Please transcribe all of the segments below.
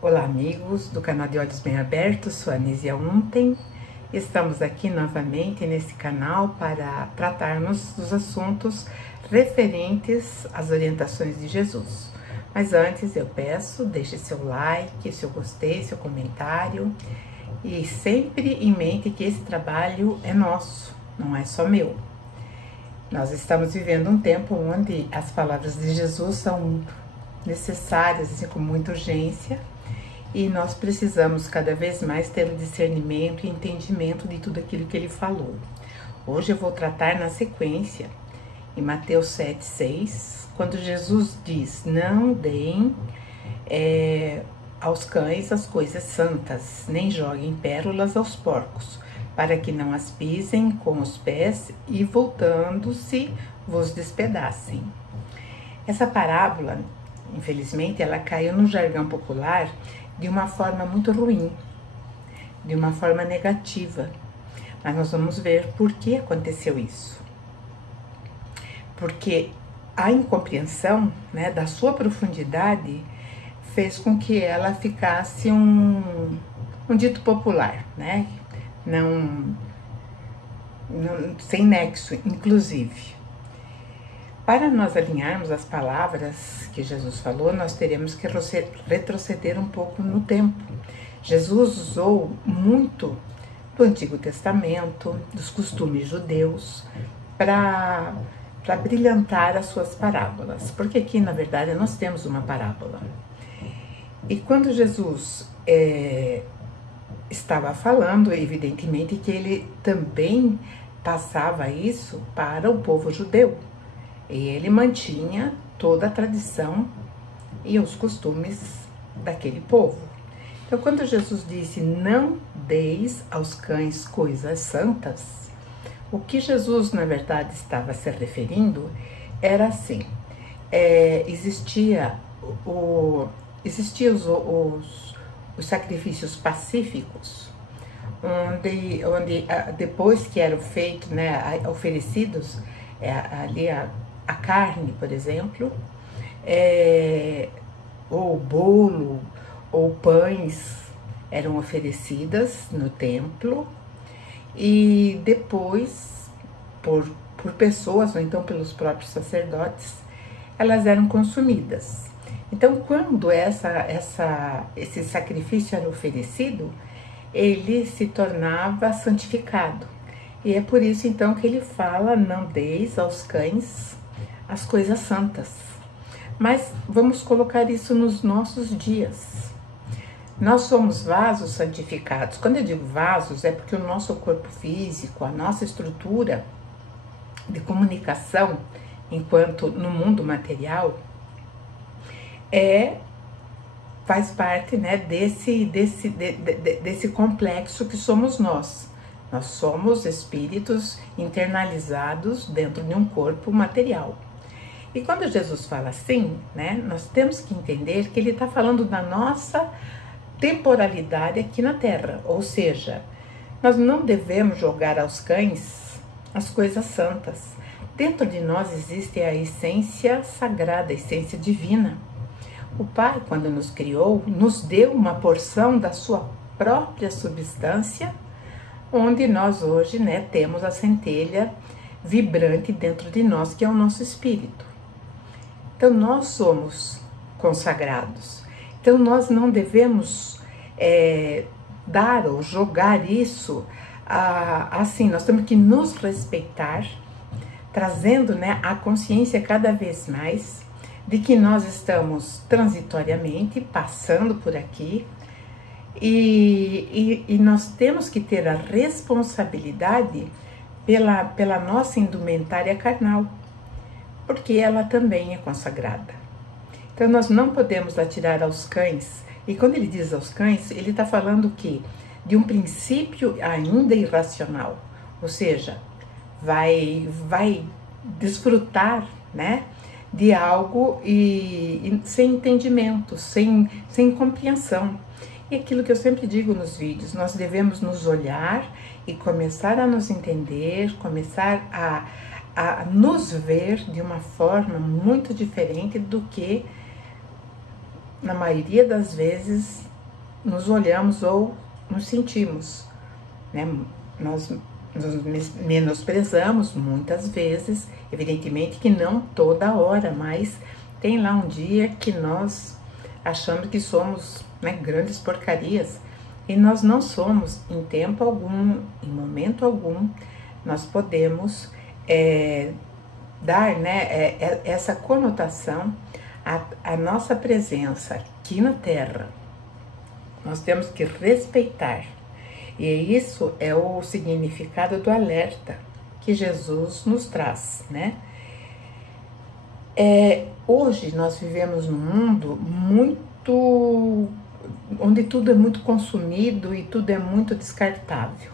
Olá amigos do canal de Olhos Bem Abertos, sou a Anísia Unten. Estamos aqui novamente nesse canal para tratarmos dos assuntos referentes às orientações de Jesus. Mas antes eu peço, deixe seu like, seu gostei, seu comentário e sempre em mente que esse trabalho é nosso, não é só meu. Nós estamos vivendo um tempo onde as palavras de Jesus são necessárias, assim, com muita urgência, e nós precisamos cada vez mais ter o discernimento e entendimento de tudo aquilo que ele falou. Hoje eu vou tratar na sequência, em Mateus 7,6, quando Jesus diz: não deem aos cães as coisas santas, nem joguem pérolas aos porcos, para que não as pisem com os pés e, voltando-se, vos despedacem. Essa parábola, infelizmente, ela caiu no jargão popular de uma forma muito ruim, de uma forma negativa. Mas nós vamos ver por que aconteceu isso. Porque a incompreensão, né, da sua profundidade fez com que ela ficasse um dito popular, né? Sem nexo, inclusive. Para nós alinharmos as palavras que Jesus falou, nós teremos que retroceder um pouco no tempo. Jesus usou muito do Antigo Testamento, dos costumes judeus, para brilhantar as suas parábolas. Porque aqui, na verdade, nós temos uma parábola. E quando Jesus estava falando, evidentemente que ele também passava isso para o povo judeu. E ele mantinha toda a tradição e os costumes daquele povo. Então, quando Jesus disse, não deis aos cães coisas santas, o que Jesus, na verdade, estava se referindo era assim, existiam os sacrifícios pacíficos, onde depois que eram feitos, né, oferecidos, ali a carne, por exemplo, ou bolo, ou pães eram oferecidas no templo e depois, por pessoas, ou então pelos próprios sacerdotes, elas eram consumidas. Então, quando esse sacrifício era oferecido, ele se tornava santificado. E é por isso, então, que ele fala, não deis aos cães as coisas santas. Mas vamos colocar isso nos nossos dias. Nós somos vasos santificados. Quando eu digo vasos, é porque o nosso corpo físico, a nossa estrutura de comunicação, enquanto no mundo material, faz parte, né, desse complexo que somos nós. Nós somos espíritos internalizados dentro de um corpo material. E quando Jesus fala assim, né, nós temos que entender que ele está falando da nossa temporalidade aqui na Terra. Ou seja, nós não devemos jogar aos cães as coisas santas. Dentro de nós existe a essência sagrada, a essência divina. O Pai, quando nos criou, nos deu uma porção da sua própria substância, onde nós hoje, né, temos a centelha vibrante dentro de nós, que é o nosso espírito. Então, nós somos consagrados. Então, nós não devemos dar ou jogar isso assim. Nós temos que nos respeitar, trazendo, né, a consciência cada vez mais de que nós estamos transitoriamente passando por aqui, e nós temos que ter a responsabilidade pela nossa indumentária carnal, porque ela também é consagrada. Então nós não podemos atirar aos cães, e quando ele diz aos cães, ele está falando que de um princípio ainda irracional, ou seja, vai desfrutar, né, de algo e sem entendimento, sem compreensão. E aquilo que eu sempre digo nos vídeos, nós devemos nos olhar e começar a nos entender, começar a nos ver de uma forma muito diferente do que na maioria das vezes, nos olhamos ou nos sentimos, né? Nós nos menosprezamos muitas vezes, evidentemente que não toda hora, mas tem lá um dia que nós achamos que somos, né, grandes porcarias, e nós não somos em tempo algum, em momento algum. Nós podemos dar, né, essa conotação à nossa presença aqui na Terra. Nós temos que respeitar. E isso é o significado do alerta que Jesus nos traz, né? Hoje nós vivemos num mundo onde tudo é muito consumido e tudo é muito descartável.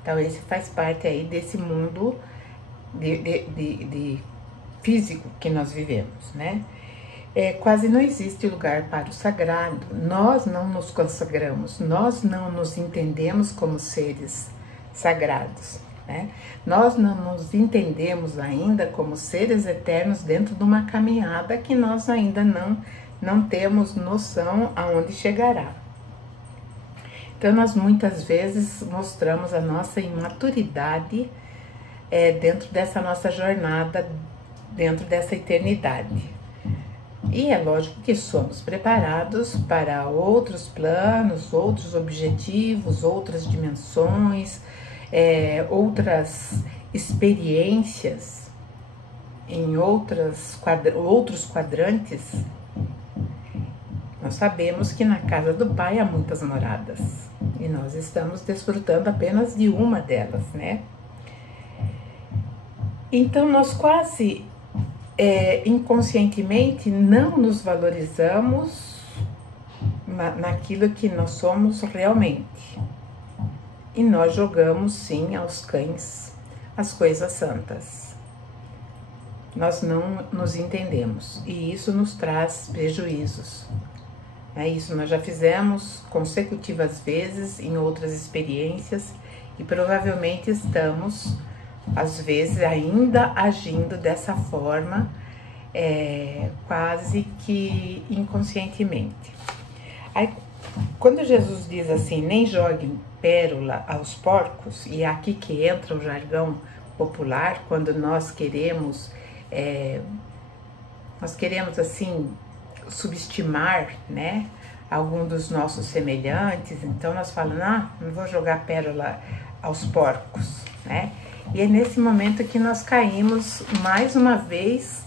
Então esse faz parte aí desse mundo de físico que nós vivemos, né? Quase não existe lugar para o sagrado. Nós não nos consagramos, nós não nos entendemos como seres sagrados, né? Nós não nos entendemos ainda como seres eternos dentro de uma caminhada que nós ainda não temos noção aonde chegará. Então nós muitas vezes mostramos a nossa imaturidade dentro dessa nossa jornada, dentro dessa eternidade. E é lógico que somos preparados para outros planos, outros objetivos, outras dimensões, outras experiências em outros quadrantes. Nós sabemos que na casa do Pai há muitas moradas e nós estamos desfrutando apenas de uma delas, né? Então nós quase inconscientemente não nos valorizamos naquilo que nós somos realmente. E nós jogamos sim aos cães as coisas santas. Nós não nos entendemos e isso nos traz prejuízos. Isso nós já fizemos consecutivas vezes em outras experiências e provavelmente estamos às vezes ainda agindo dessa forma, quase que inconscientemente. Aí, quando Jesus diz assim, nem joguem pérola aos porcos, e é aqui que entra o jargão popular, quando nós queremos assim, subestimar, né, algum dos nossos semelhantes, então nós falamos, não vou jogar pérola aos porcos, né? E é nesse momento que nós caímos mais uma vez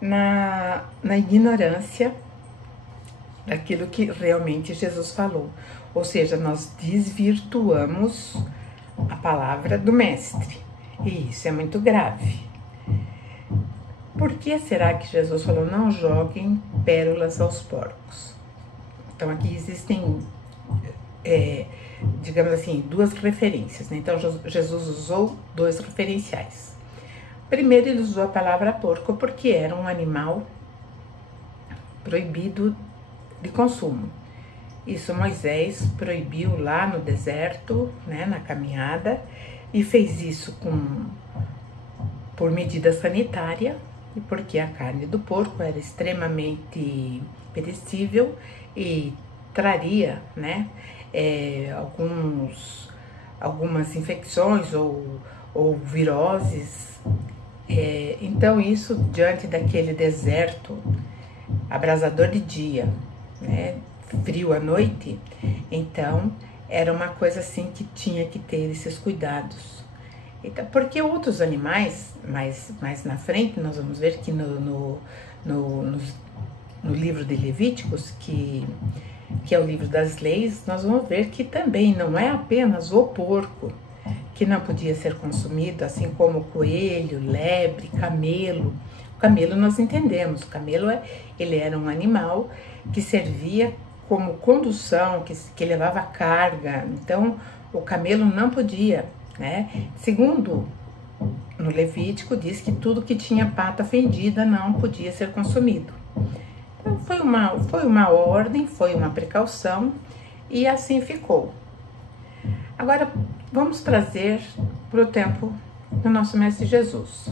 na ignorância daquilo que realmente Jesus falou. Ou seja, nós desvirtuamos a palavra do Mestre. E isso é muito grave. Por que será que Jesus falou, não joguem pérolas aos porcos? Então aqui existem digamos assim, duas referências, né? Então Jesus usou dois referenciais. Primeiro ele usou a palavra porco porque era um animal proibido de consumo. Isso Moisés proibiu lá no deserto, né, na caminhada, e fez isso por medida sanitária, e porque a carne do porco era extremamente perecível e traria, né, algumas infecções ou viroses. Então isso, diante daquele deserto abrasador de dia, né, frio à noite, então era uma coisa assim que tinha que ter esses cuidados. Então, porque outros animais, mais na frente, nós vamos ver que no livro de Levíticos, que é o livro das leis, nós vamos ver que também não é apenas o porco que não podia ser consumido, assim como o coelho, lebre, camelo. O camelo nós entendemos, o camelo ele era um animal que servia como condução, que levava carga, então o camelo não podia, né? Segundo no Levítico diz que tudo que tinha pata fendida não podia ser consumido. Então foi uma ordem, foi uma precaução e assim ficou. Agora vamos trazer para o tempo do nosso Mestre Jesus.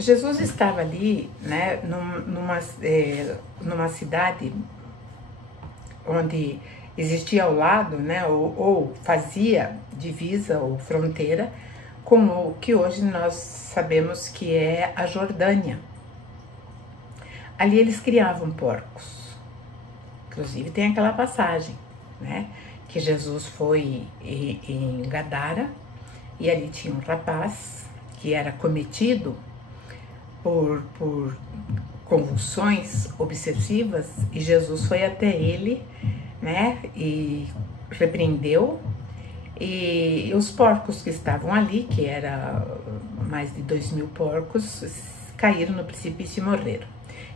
Jesus estava ali, né, numa cidade onde existia ao lado, né, ou fazia divisa ou fronteira com o que hoje nós sabemos que é a Jordânia. Ali eles criavam porcos. Inclusive tem aquela passagem, né, que Jesus foi em Gadara e ali tinha um rapaz que era cometido por convulsões obsessivas e Jesus foi até ele, né, e repreendeu, e os porcos que estavam ali, que era mais de 2.000 porcos, caíram no precipício e morreram.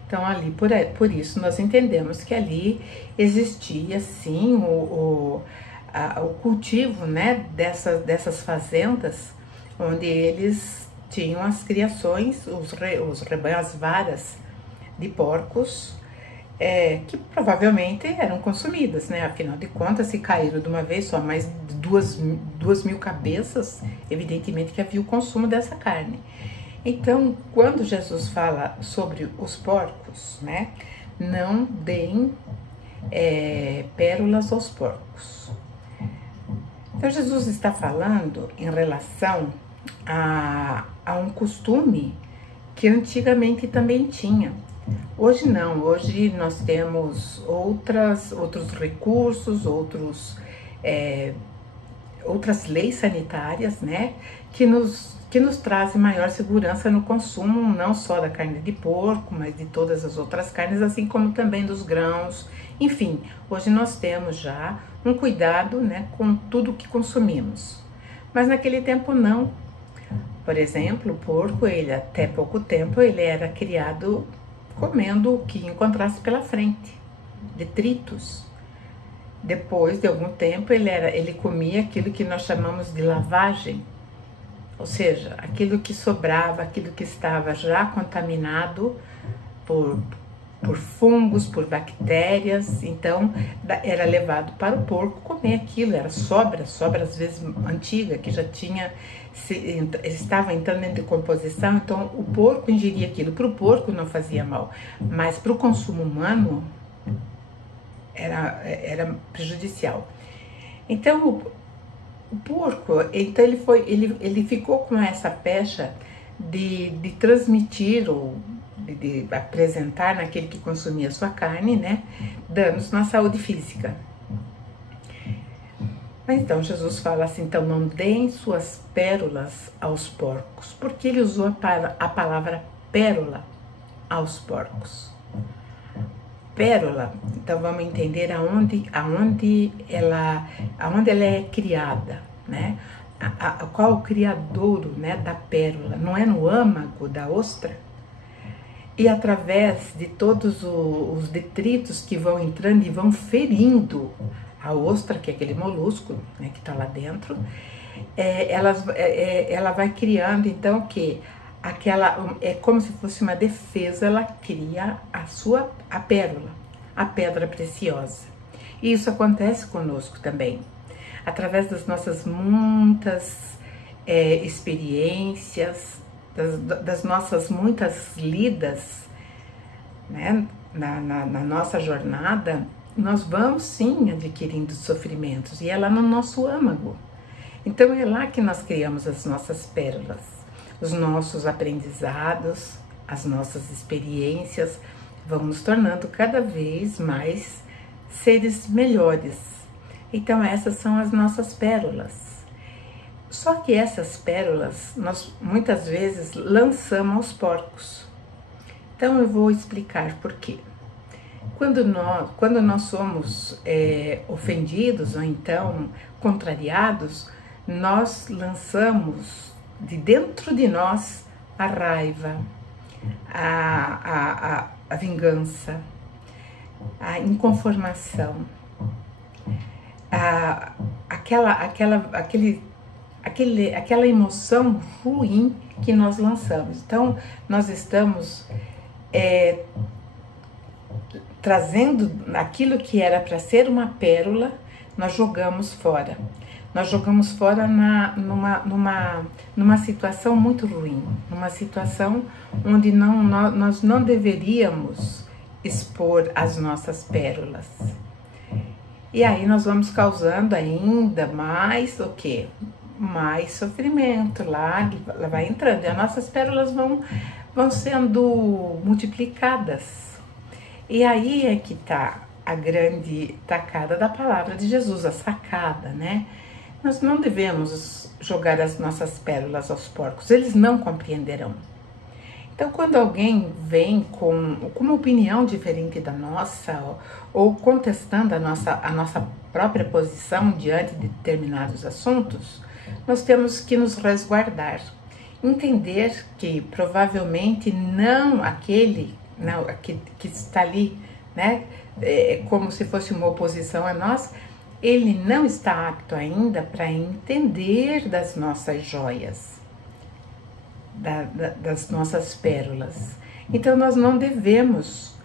Então ali, por isso nós entendemos que ali existia sim o cultivo, né, dessas fazendas, onde eles tinham as criações, os rebanhos, as varas de porcos, que provavelmente eram consumidas, né? Afinal de contas, se caíram de uma vez só mais de 2.000 cabeças, evidentemente que havia o consumo dessa carne. Então, quando Jesus fala sobre os porcos, né? Não deem pérolas aos porcos. Então, Jesus está falando em relação a um costume que antigamente também tinha. Hoje não, hoje nós temos outros recursos, outras leis sanitárias, né, que nos trazem maior segurança no consumo, não só da carne de porco, mas de todas as outras carnes, assim como também dos grãos. Enfim, hoje nós temos já um cuidado, né, com tudo que consumimos. Mas naquele tempo não. Por exemplo, o porco, ele até pouco tempo, ele era criado comendo o que encontrasse pela frente, detritos. Depois de algum tempo, ele comia aquilo que nós chamamos de lavagem, ou seja, aquilo que sobrava, aquilo que estava já contaminado por fungos, por bactérias. Então era levado para o porco comer aquilo, era sobra às vezes antiga, que já estava entrando em decomposição. Então o porco ingeria aquilo. Para o porco não fazia mal, mas para o consumo humano era prejudicial. Então o porco, então ele ficou com essa pecha de transmitir ou de apresentar naquele que consumia sua carne, né, danos na saúde física. Mas então Jesus fala assim, então não deem suas pérolas aos porcos, porque ele usou a palavra pérola aos porcos. Pérola, então vamos entender aonde ela é criada, né? Qual o criadouro, né, da pérola? Não é no âmago da ostra? E através de todos os detritos que vão entrando e vão ferindo a ostra, que é aquele molusco, né, que está lá dentro, ela vai criando, então, que é como se fosse uma defesa, ela cria a pérola, a pedra preciosa. E isso acontece conosco também, através das nossas muitas experiências, das nossas muitas lidas, né, na nossa jornada, nós vamos sim adquirindo sofrimentos, e é lá no nosso âmago. Então é lá que nós criamos as nossas pérolas, os nossos aprendizados, as nossas experiências, vão nos tornando cada vez mais seres melhores. Então essas são as nossas pérolas. Só que essas pérolas nós muitas vezes lançamos aos porcos. Então eu vou explicar por quê. Quando nós somos ofendidos ou então contrariados, nós lançamos de dentro de nós a raiva, a vingança, a inconformação, aquela emoção ruim que nós lançamos. Então, nós estamos trazendo aquilo que era para ser uma pérola, nós jogamos fora. nós jogamos fora numa situação muito ruim, numa situação onde nós não deveríamos expor as nossas pérolas. E aí nós vamos causando ainda mais o quê? Mais sofrimento lá vai entrando. E as nossas pérolas vão sendo multiplicadas. E aí é que está a grande tacada da palavra de Jesus, a sacada, né? Nós não devemos jogar as nossas pérolas aos porcos, eles não compreenderão. Então, quando alguém vem com uma opinião diferente da nossa, ou contestando a nossa própria posição diante de determinados assuntos, nós temos que nos resguardar. Entender que provavelmente não aquele que está ali, né, como se fosse uma oposição a nós, ele não está apto ainda para entender das nossas joias, das nossas pérolas. Então nós não devemos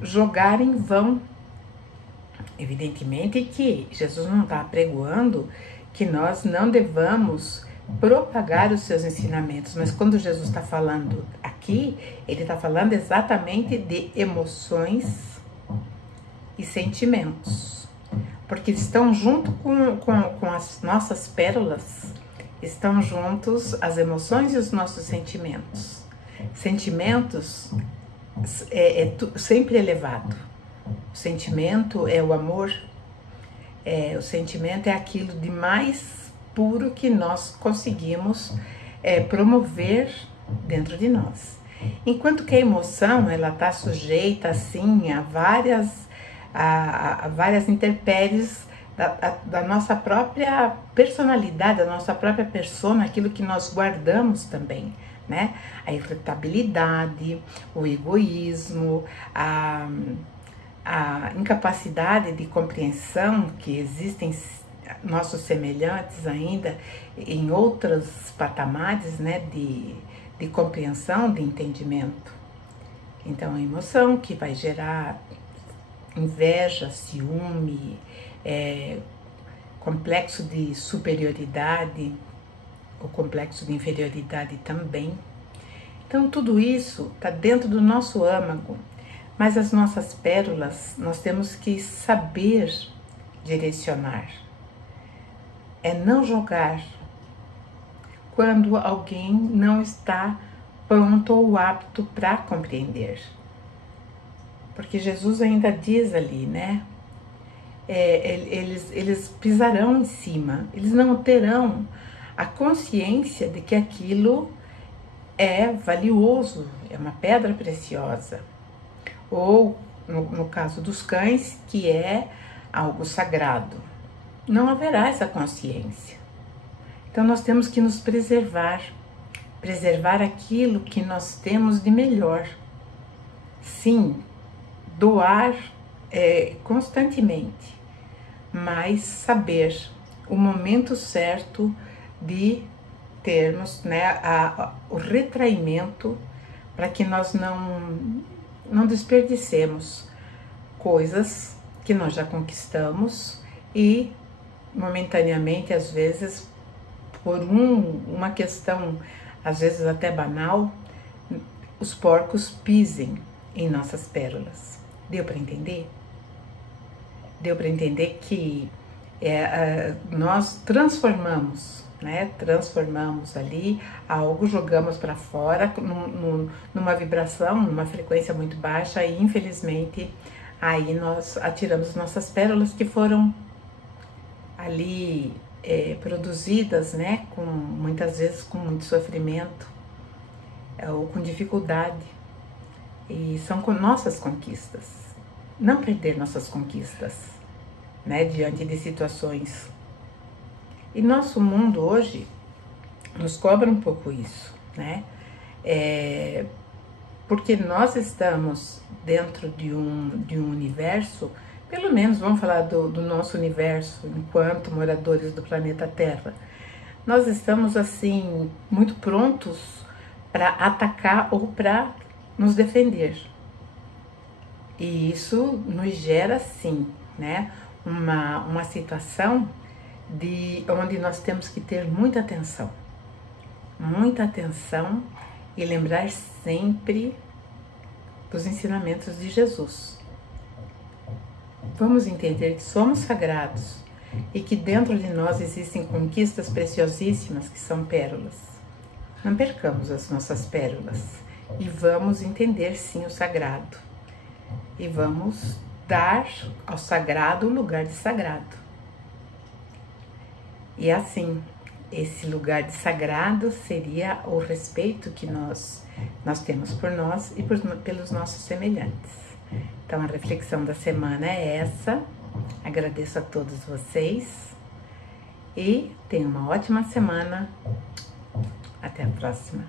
jogar em vão. Evidentemente que Jesus não está apregoando que nós não devamos propagar os seus ensinamentos, mas quando Jesus está falando aqui, ele está falando exatamente de emoções e sentimentos, porque estão junto com as nossas pérolas, estão juntos as emoções e os nossos sentimentos. Sentimentos é sempre elevado. O sentimento é o amor, o sentimento é aquilo de mais puro que nós conseguimos promover dentro de nós. Enquanto que a emoção, ela está sujeita assim a várias intempéries da nossa própria personalidade, da nossa própria persona, aquilo que nós guardamos também, né? A irritabilidade, o egoísmo, a incapacidade de compreensão que existem nossos semelhantes ainda em outros patamares, né, de compreensão, de entendimento. Então, a emoção que vai gerar inveja, ciúme, complexo de superioridade, o complexo de inferioridade também. Então, tudo isso está dentro do nosso âmago, mas as nossas pérolas nós temos que saber direcionar. É não jogar quando alguém não está pronto ou apto para compreender. Porque Jesus ainda diz ali, né? Eles pisarão em cima, eles não terão a consciência de que aquilo é valioso, é uma pedra preciosa. Ou, no caso dos cães, que é algo sagrado. Não haverá essa consciência. Então nós temos que nos preservar aquilo que nós temos de melhor. Sim, doar constantemente, mas saber o momento certo de termos, né, o retraimento para que nós não desperdicemos coisas que nós já conquistamos e momentaneamente, às vezes, por uma questão, às vezes até banal, os porcos pisem em nossas pérolas. Deu para entender? Deu para entender que nós transformamos, né? Transformamos ali algo, jogamos para fora numa vibração, numa frequência muito baixa e infelizmente aí nós atiramos nossas pérolas que foram ali produzidas, né? Muitas vezes com muito sofrimento ou com dificuldade, e são nossas conquistas. Não perder nossas conquistas, né? Diante de situações. E nosso mundo hoje nos cobra um pouco isso, né? Porque nós estamos dentro de um universo, pelo menos vamos falar do nosso universo enquanto moradores do planeta Terra. Nós estamos assim muito prontos para atacar ou para nos defender. E isso nos gera sim, né? Uma situação onde nós temos que ter muita atenção e lembrar sempre dos ensinamentos de Jesus. Vamos entender que somos sagrados e que dentro de nós existem conquistas preciosíssimas que são pérolas. Não percamos as nossas pérolas e vamos entender sim o sagrado. E vamos dar ao sagrado o lugar de sagrado. E assim, esse lugar de sagrado seria o respeito que nós temos por nós e pelos nossos semelhantes. Então a reflexão da semana é essa. Agradeço a todos vocês e tenham uma ótima semana. Até a próxima.